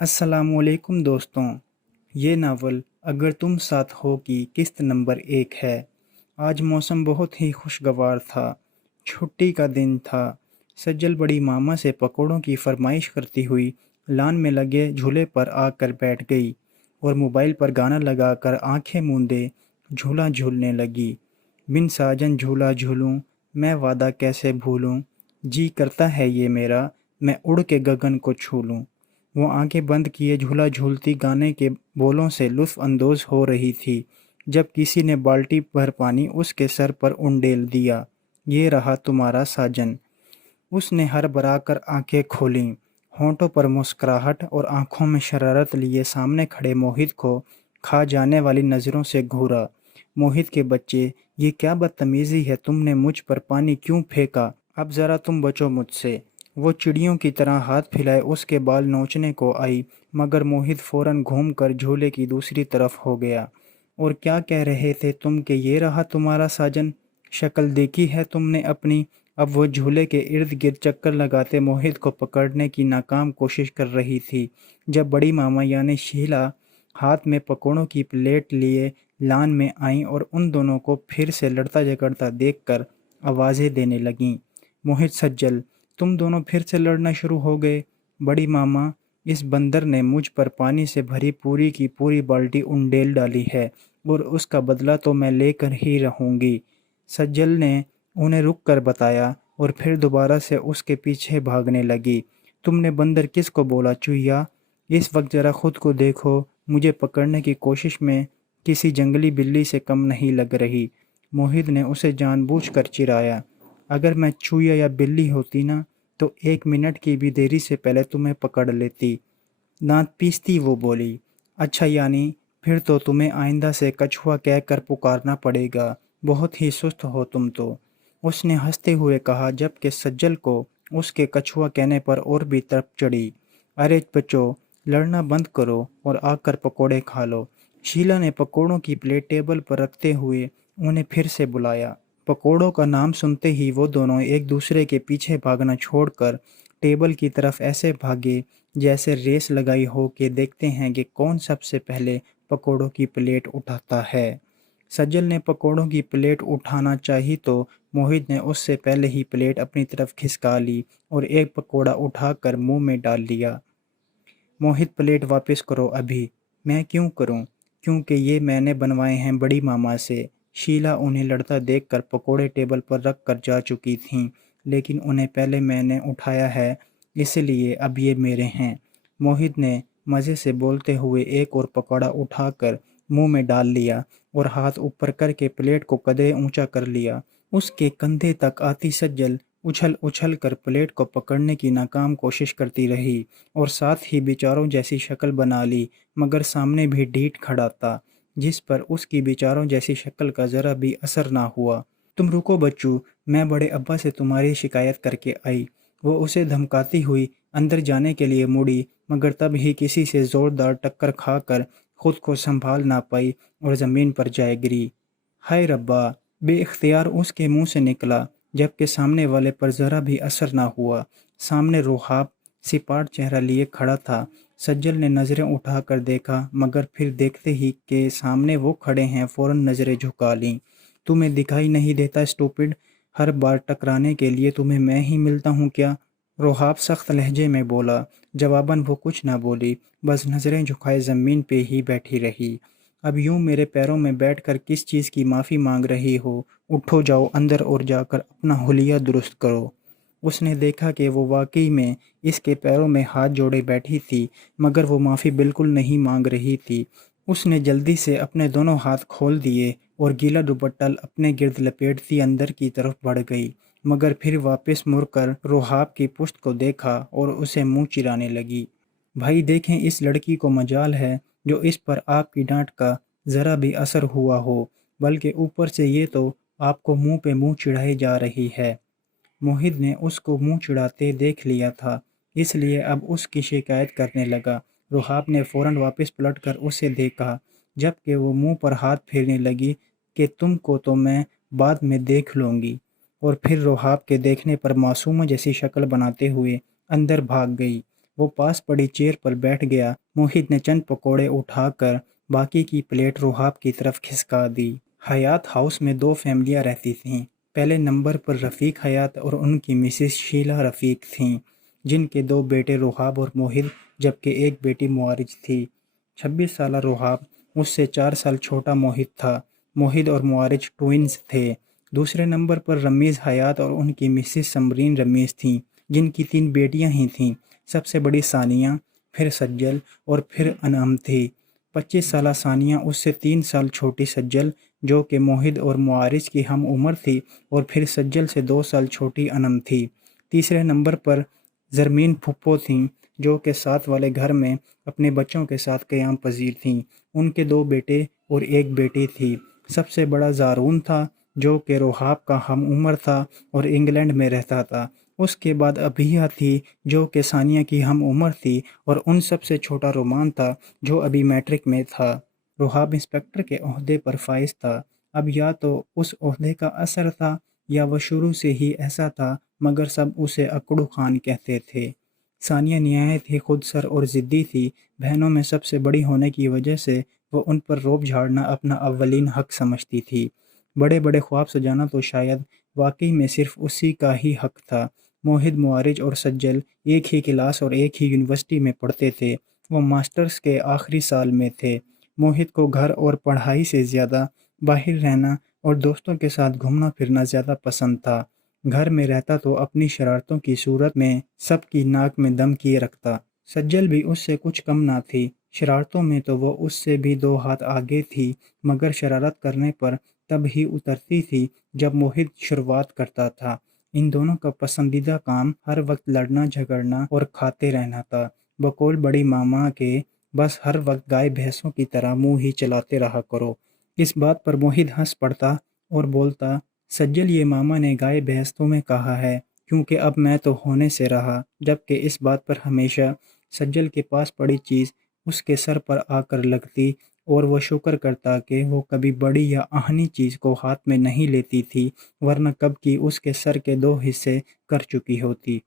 अस्सलाम वालेकुम दोस्तों। ये नावल अगर तुम साथ हो की किस्त नंबर 1 है। आज मौसम बहुत ही खुशगवार था। छुट्टी का दिन था। सज्जल बड़ी मामा से पकौड़ों की फरमाइश करती हुई लान में लगे झूले पर आकर बैठ गई और मोबाइल पर गाना लगाकर आंखें मूंदे झूला झूलने लगी। बिन साजन झूला झूलूं, मैं वादा कैसे भूलूं, जी करता है ये मेरा, मैं उड़ के गगन को छू लूं। वो आंखें बंद किए झूला झूलती गाने के बोलों से लुत्फ अंदोज हो रही थी जब किसी ने बाल्टी भर पानी उसके सर पर उंडेल दिया। ये रहा तुम्हारा साजन। उसने हर बरा कर आंखें खोलीं, होंठों पर मुस्कुराहट और आंखों में शरारत लिए सामने खड़े मोहित को खा जाने वाली नज़रों से घूरा। मोहित के बच्चे, ये क्या बदतमीज़ी है, तुमने मुझ पर पानी क्यों फेंका, अब ज़रा तुम बचो मुझसे। वो चिड़ियों की तरह हाथ फैलाए उसके बाल नोचने को आई, मगर मोहित फौरन घूमकर झूले की दूसरी तरफ हो गया। और क्या कह रहे थे तुम कि ये रहा तुम्हारा साजन? शक्ल देखी है तुमने अपनी? अब वो झूले के इर्द गिर्द चक्कर लगाते मोहित को पकड़ने की नाकाम कोशिश कर रही थी जब बड़ी मामा यानी शीला हाथ में पकौड़ों की प्लेट लिए लान में आईं और उन दोनों को फिर से लड़ता झगड़ता देखकर आवाज़ें देने लगीं। मोहित, सज्जल, तुम दोनों फिर से लड़ना शुरू हो गए। बड़ी मामा, इस बंदर ने मुझ पर पानी से भरी पूरी की पूरी बाल्टी उंडेल डाली है और उसका बदला तो मैं लेकर ही रहूंगी। सज्जल ने उन्हें रुक कर बताया और फिर दोबारा से उसके पीछे भागने लगी। तुमने बंदर किसको बोला चूहिया? इस वक्त जरा खुद को देखो, मुझे पकड़ने की कोशिश में किसी जंगली बिल्ली से कम नहीं लग रही। मोहित ने उसे जानबूझकर चिढ़ाया। अगर मैं चूहिया या बिल्ली होती ना, तो 1 मिनट की भी देरी से पहले तुम्हें पकड़ लेती। दांत पीसती वो बोली। अच्छा, यानी फिर तो तुम्हें आइंदा से कछुआ कहकर पुकारना पड़ेगा। बहुत ही सुस्त हो तुम तो, उसने हंसते हुए कहा जबकि सज्जल को उसके कछुआ कहने पर और भी तड़प चढ़ी। अरे बच्चों, लड़ना बंद करो और आकर पकोड़े खा लो। शीला ने पकोड़ों की प्लेट टेबल पर रखते हुए उन्हें फिर से बुलाया। पकोड़ों का नाम सुनते ही वो दोनों एक दूसरे के पीछे भागना छोड़कर टेबल की तरफ ऐसे भागे जैसे रेस लगाई हो कि देखते हैं कि कौन सबसे पहले पकोड़ों की प्लेट उठाता है। सज्जल ने पकोड़ों की प्लेट उठाना चाही तो मोहित ने उससे पहले ही प्लेट अपनी तरफ खिसका ली और एक पकोड़ा उठाकर मुंह में डाल लिया। मोहित, प्लेट वापस करो अभी। मैं क्यों करूं? क्योंकि ये मैंने बनवाए हैं बड़ी मामा से। शीला उन्हें लड़ता देखकर पकोड़े टेबल पर रख कर जा चुकी थीं, लेकिन उन्हें पहले मैंने उठाया है, इसलिए अब ये मेरे हैं। मोहित ने मज़े से बोलते हुए एक और पकौड़ा उठाकर मुंह में डाल लिया और हाथ ऊपर करके प्लेट को कदरे ऊंचा कर लिया। उसके कंधे तक आती सज्जल उछल उछल कर प्लेट को पकड़ने की नाकाम कोशिश करती रही और साथ ही बेचारों जैसी शक्ल बना ली, मगर सामने भी ढीठ खड़ा था जिस पर उसकी बेचारों जैसी शक्ल का ज़रा भी असर ना हुआ। तुम रुको बच्चू, मैं बड़े अब्बा से तुम्हारी शिकायत करके आई। वो उसे धमकाती हुई अंदर जाने के लिए मुड़ी, मगर तब ही किसी से ज़ोरदार टक्कर खाकर खुद को संभाल ना पाई और ज़मीन पर जा गिरी। हाय रब्बा! बेइख्तियार उसके मुंह से निकला, जबकि सामने वाले पर ज़रा भी असर ना हुआ। सामने रोहाब सिपाट चेहरा लिए खड़ा था। सज्जल ने नज़रें उठाकर देखा, मगर फिर देखते ही कि सामने वो खड़े हैं फ़ौरन नज़रें झुका लीं। तुम्हें दिखाई नहीं देता स्टूपिड? हर बार टकराने के लिए तुम्हें मैं ही मिलता हूँ क्या? रोहाब सख्त लहजे में बोला। जवाबन वो कुछ ना बोली, बस नज़रें झुकाए ज़मीन पे ही बैठी रही। अब यूं मेरे पैरों में बैठकर किस चीज़ की माफ़ी मांग रही हो? उठो, जाओ अंदर और जाकर अपना हुलिया दुरुस्त करो। उसने देखा कि वो वाकई में इसके पैरों में हाथ जोड़े बैठी थी, मगर वो माफ़ी बिल्कुल नहीं मांग रही थी। उसने जल्दी से अपने दोनों हाथ खोल दिए और गीला दुपट्टा अपने गिर्द लपेटती अंदर की तरफ बढ़ गई, मगर फिर वापस मुड़कर रोहाब की पुश्त को देखा और उसे मुंह चिराने लगी। भाई देखें, इस लड़की को मजाल है जो इस पर आपकी डांट का ज़रा भी असर हुआ हो, बल्कि ऊपर से ये तो आपको मुंह पे मुंह चिढ़ाई जा रही है। मोहित ने उसको मुंह चिढ़ाते देख लिया था, इसलिए अब उसकी शिकायत करने लगा। रुहाब ने फ़ौरन वापस पलटकर उसे देखा, जबकि वो मुंह पर हाथ फेरने लगी कि तुमको तो मैं बाद में देख लूँगी, और फिर रुहाब के देखने पर मासूमा जैसी शक्ल बनाते हुए अंदर भाग गई। وہ پاس پڑی چیئر پر بیٹھ گیا۔ موہت نے چند پکوڑے اٹھا کر باقی کی پلیٹ روحاب کی طرف کھسکا دی۔ حیات ہاؤس میں 2 فیملیاں رہتی تھیں۔ پہلے نمبر پر رفیق حیات اور ان کی مسز شیلا رفیق تھیں، جن کے 2 بیٹے روحاب اور موہت جبکہ ایک بیٹی معارج تھی۔ 26 سالہ روحاب، اس سے 4 سال چھوٹا موہت تھا۔ موہت اور معارج ٹوئنز تھے۔ دوسرے نمبر پر رمیز حیات اور ان کی مسز سمرین رمیز تھیں، جن کی 3 بیٹیاں ہی تھیں۔ سب سے بڑی ثانیہ، پھر سجل اور پھر انعم تھی۔ 25 سالہ ثانیہ اس سے 3 سال چھوٹی سجل، جو کہ موہت اور معارج کی ہم عمر تھی، اور پھر سجل سے 2 سال چھوٹی انعم تھی۔ تیسرے نمبر پر زرمین پھپھو تھیں، جو کہ ساتھ والے گھر میں اپنے بچوں کے ساتھ قیام پذیر تھیں۔ ان کے 2 بیٹے اور ایک بیٹی تھی۔ سب سے بڑا زارون تھا، جو کہ روحاب کا ہم عمر تھا اور انگلینڈ میں رہتا تھا۔ اس کے بعد ابھیہ تھی، جو کہ ثانیہ کی ہم عمر تھی، اور ان سب سے چھوٹا رومان تھا، جو ابھی میٹرک میں تھا۔ روحاب انسپکٹر کے عہدے پر فائز تھا۔ اب یا تو اس عہدے کا اثر تھا یا وہ شروع سے ہی ایسا تھا، مگر سب اسے اکڑو خان کہتے تھے۔ ثانیہ نہایت ہی خود سر اور ضدی تھی۔ بہنوں میں سب سے بڑی ہونے کی وجہ سے وہ ان پر روب جھاڑنا اپنا اولین حق سمجھتی تھی۔ بڑے بڑے خواب سجانا تو شاید واقعی میں صرف اسی کا ہی حق تھا۔ موہت، معارج اور سجل ایک ہی کلاس اور ایک ہی یونیورسٹی میں پڑھتے تھے۔ وہ ماسٹرز کے آخری سال میں تھے۔ موہت کو گھر اور پڑھائی سے زیادہ باہر رہنا اور دوستوں کے ساتھ گھومنا پھرنا زیادہ پسند تھا۔ گھر میں رہتا تو اپنی شرارتوں کی صورت میں سب کی ناک میں دم کیے رکھتا۔ سجل بھی اس سے کچھ کم نہ تھی۔ شرارتوں میں تو وہ اس سے بھی 2 ہاتھ آگے تھی، مگر شرارت کرنے پر تب ہی اترتی تھی جب موہت شروعات کرتا تھا۔ ان دونوں کا پسندیدہ کام ہر وقت لڑنا جھگڑنا اور کھاتے رہنا تھا۔ بقول بڑی ماما کے بس ہر وقت گائے بھینسوں کی طرح منہ ہی چلاتے رہا کرو۔ اس بات پر موہت ہنس پڑتا اور بولتا، سجل یہ ماما نے گائے بھینس تمہیں کہا ہے، کیونکہ اب میں تو ہونے سے رہا۔ جبکہ اس بات پر ہمیشہ سجل کے پاس پڑی چیز اس کے سر پر آ کر لگتی اور وہ شکر کرتا کہ وہ کبھی بڑی یا آہنی چیز کو ہاتھ میں نہیں لیتی تھی، ورنہ کب کی اس کے سر کے 2 حصے کر چکی ہوتی۔